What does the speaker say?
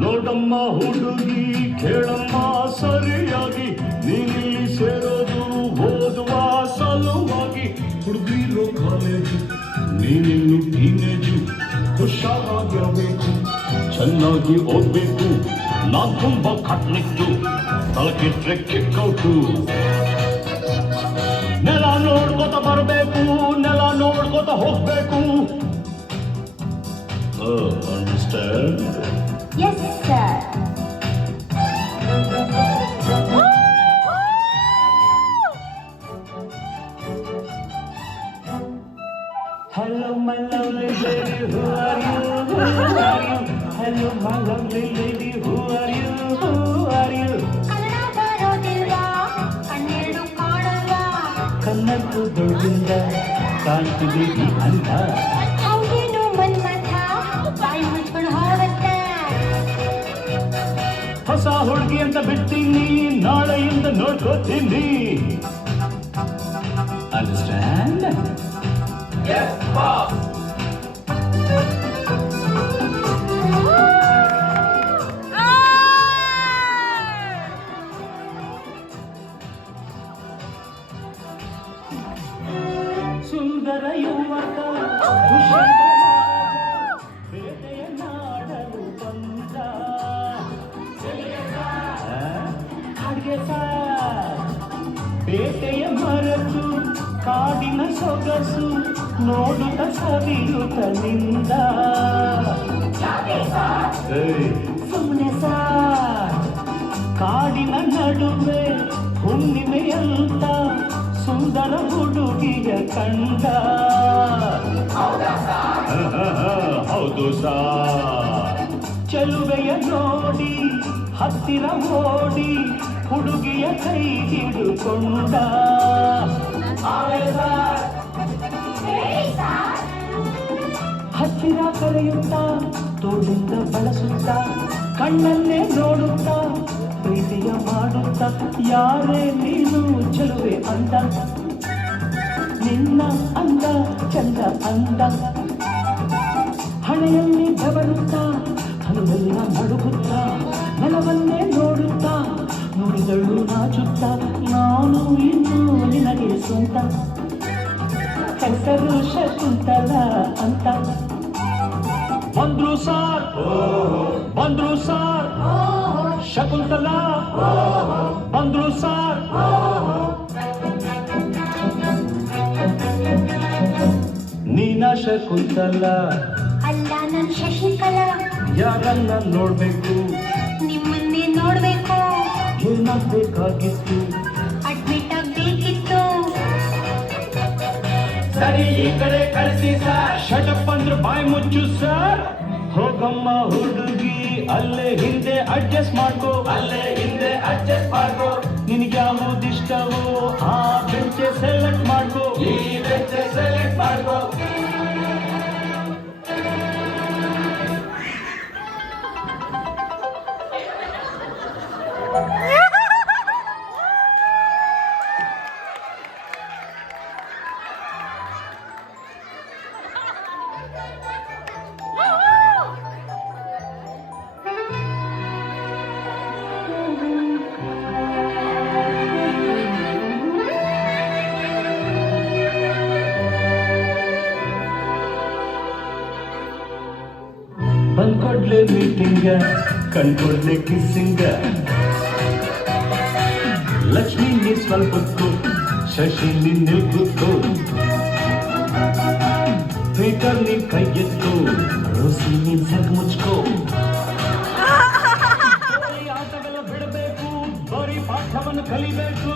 ನೋಡಮ್ಮ ಹುಡುಗಿ ಕೇಳಮ್ಮ ಸರಿಯಾಗಿ ನೀನಿಲ್ಲಿ ಸೇರೋದು ಓದುವ ಸಲುವಾಗಿ ಹುಡುಗಿರೋ ಕಾಲೇಜು ನೀನಿನ್ನು ಟೀನೇಜು ಹುಷಾರಾಗಿರಬೇಕು ಚೆನ್ನಾಗಿ ಓದ್ಬೇಕು ನಾನ್ ತುಂಬಾ ಕಟ್ನಿಟ್ಟು ತಲಕಿಟ್ರೆ ಕಿಕ್ಕೌಟು ನೆಲ ನೋಡ್ಕೊತ ಬರಬೇಕು ನೆಲ ನೋಡ್ಕೊತ ಹೋಗ್ಬೇಕು understand Yes, sir. Hello, my lovely lady, who are you? Who are you? Hello, my lovely lady, who are you? Who are you? Kannada ಬರೋದಿಲ್ವಾ ಕಣ್ಣೆರಡು ಕಾಣಲ್ವಾ ಕನ್ನಡದ ದೊಡ್ಡಿಂದ ಕಾಣ್ತಿದೆ ಈ ಅಂದ ಹೌದೇನು ಮನ್ಮಥ ಬಾಯಿ ಮುಚ್ಕೊಂಡು ಹೋಗತ್ತ ಹೊಸ ಹುಡುಗಿ ಅಂತ ಬಿಡ್ತೀನಿ ನಾಳೆಯಿಂದ ನೋಡ್ಕೋತೀನಿ ಅಂಡರ್ಸ್ಟ್ಯಾಂಡ್ ಎಸ್ ಬಾಸ್ ಸುಂದರ ಯುವಕ ಬೇಟೆಯ ನಾಡಲು ಬಂದ ಹಾಗೆ ಬೇಟೆಯ ಮರೆತು ಕಾಡಿನ ಸೊಗಸು ನೋಡುತ್ತ ಸವಿಯುತ್ತ ನಿಂದ ಸುಮ್ಮನೆ ಕಾಡಿನ ನಡುವೆ ಹುಣ್ಣಿಮೆಯಂತ ಸುಂದರ ಹುಡುಗಿಯ ಕಂಡ ಹೌದು ಸಾ ಚೆಲುವೆಯ ನೋಡಿ ಹತ್ತಿರ ಓಡಿ ಹುಡುಗಿಯ ಕೈ ಹಿಡುಕೊಂಡ ಹತ್ತಿರ ಕರೆಯುತ್ತಾ ತೋಳಿಂದ ಬಳಸುತ್ತ ಕಣ್ಣನ್ನೇ ನೋಡುತ್ತಾ ಪ್ರೀತಿಯ ಮಾಡುತ್ತಾ ಯಾರೇ ನೀನು ಚೆಲುವೆ ಅಂದ ನಿನ್ನ ಅಂದ ಚಂದ ಅಂದ ಹಣೆಯಲ್ಲಿ ಬೆವರುತ್ತಾ ಹನುವೆಲ್ಲ ನಡುಗುತ್ತಾ ನೆಲವನ್ನೇ ನೋಡುತ್ತಾ ನುಡಿಗಳು ನಾಚುತ್ತಾ ನಾನು ಇನ್ನು ನಿನಗೆ ಸ್ವಂತ ಹೆಸರು ಶಕುಂತಲ ಅಂತ ಬಂದ್ರು ಸಾರ್ ಬಂದ್ರು ಸಾರ್ ಶಕುಂತಲ ಬಂದ್ರು ಸಾರ್ ನೀನ ಶಕುಂತಲ ಅಲ್ಲ ನನ್ ಶಶಿಕಲಾ ಯಾರನ್ನ ನೋಡ್ಬೇಕು ನಿಮ್ಮನ್ನೇ ನೋಡ್ಬೇಕು ಏನಾಗಬೇಕಾಗಿತ್ತು ಅಡ್ಮಿಟ್ ಆಗ್ಬೇಕಿತ್ತು ಸರಿ ಈ ಕಡೆ ಕಳಿಸಿ ಸರ್ ಶಟಪ್ ಅಂದ್ರೆ ಬಾಯಿ ಮುಚ್ಚು ಸರ್ ಹೋಗಮ್ಮ ಹುಡುಗಿ ಅಲ್ಲೇ ಹಿಂದೆ ಅಡ್ಜಸ್ಟ್ ಮಾಡ್ಕೋ ಅಲ್ಲೇ ಹಿಂದೆ ಅಡ್ಜಸ್ಟ್ ಮಾಡ್ಕೋ ನಿನಗೆ ಯಾವುದಿಷ್ಟವೋ ಆ ಬೆಂಚೆ ಸೆಲೆಕ್ಟ್ ಮಾಡ್ಕೋ ಈ ಬೆಂಚೆ ಸೆಲೆಕ್ಟ್ ಮಾಡ್ಕೋ ಬಂದ್ಕೊಡ್ಲೆ ಮೀಟಿಂಗ ಕಣ್ಕೊಡ್ಲೆ ಕಿಸ್ಸಿಂಗ ಲಕ್ಷ್ಮಿ ನೀ ಸ್ವಲ್ಪಕ್ಕೂ ಶಶಿ ನಿನ್ನೆ ಕೂತು ಪೀಟರ್ ನೀ ಕೈ ಎತ್ತು ರೋಸಿ ನೀನ್ ಸಗ್ ಮುಚ್ಕೋ ಆಟಗಳ ಬಿಡಬೇಕು ಬರೀ ಪಾಠವನ್ನು ಕಲಿಬೇಕು